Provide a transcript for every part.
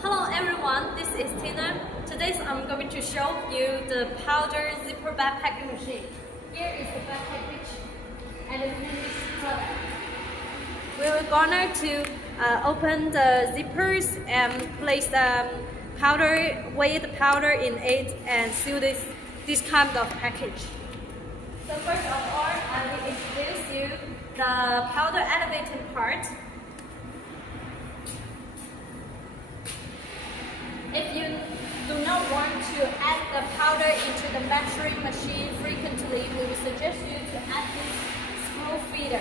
Hello everyone, this is Tina. Today I'm going to show you the powder zipper backpack machine. Here is the back package and the finished product. We're going to open the zippers and place the powder, weigh the powder in it and seal this kind of package. So first of all, I will introduce you the powder elevating part. If you do not want to add the powder into the measuring machine frequently, we will suggest you to add this screw feeder.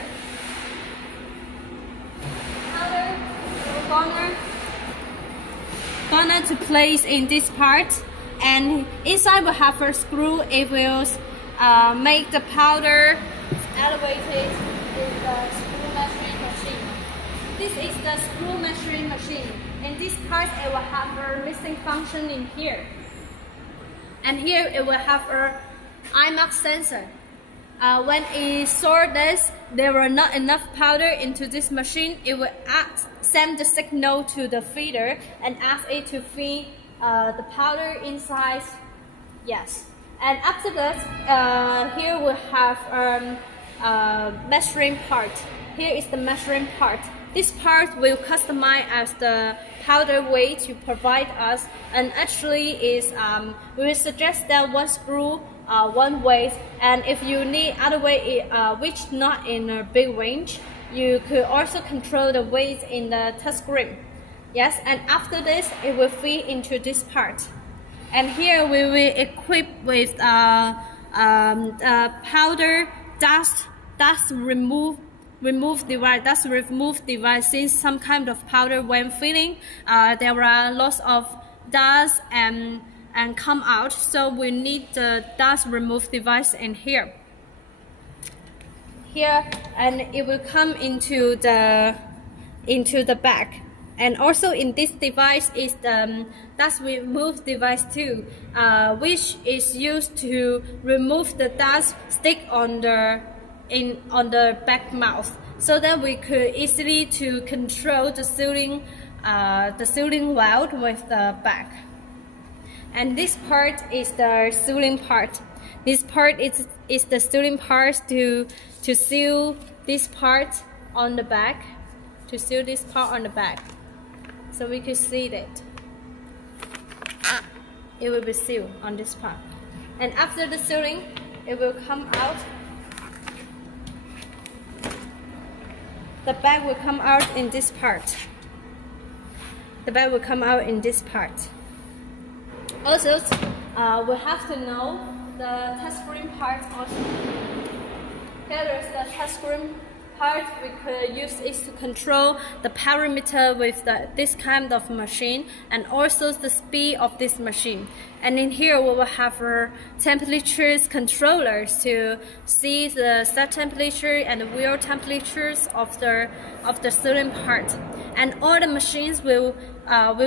Powder we're gonna to place in this part, and inside will have a screw. It will make the powder elevated in the screw measuring machine. This is the screw measuring machine. In this part, it will have a missing function in here. And here it will have a IMAX sensor. When it saw this, there were not enough powder into this machine, it will send the signal to the feeder and ask it to feed the powder inside. Yes. And after that, here we have measuring part. Here is the measuring part. This part will customize as the powder weight to provide us, and actually is we will suggest that one screw, one weight, and if you need other weight which not in a big range, you could also control the weight in the touchscreen. Yes, and after this it will fit into this part, and here we will equip with powder dust remove device. Since some kind of powder when filling, there are lots of dust and come out, so we need the dust remove device in here, and it will come into the bag. And also in this device is the dust remove device too, which is used to remove the dust stick on the back mouth, so that we could easily to control the sealing valve with the back. And this part is the sealing part. This part is the sealing part to seal this part on the back, so we could see that it will be sealed on this part. And after the sealing, it will come out. The bag will come out in this part. Also, we have to know the touchscreen part also. Here is the touchscreen part. We could use it to control the parameter with this kind of machine, and also the speed of this machine. And in here we will have temperatures controllers to see the set temperature and the wheel temperatures of the sealing part. And all the machines we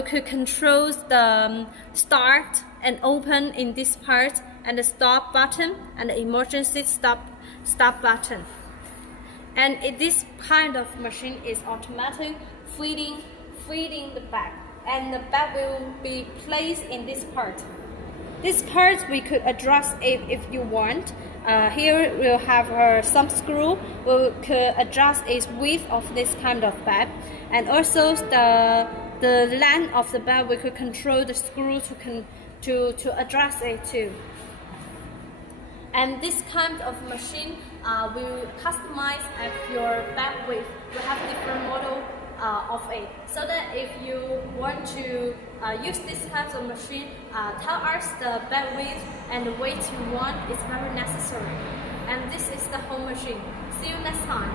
could control the start and open in this part, and the stop button and the emergency stop button. And this kind of machine is automatic feeding the bag, and the bag will be placed in this part. This part we could adjust it if you want. Here we'll have some screw. We could adjust its width of this kind of bag, and also the length of the bag. We could control the screw to adjust it too. And this kind of machine will customize at your bag width. We have different model of it, so that if you want to use this type of machine, tell us the bag width and the weight you want is very necessary. And this is the whole machine. See you next time.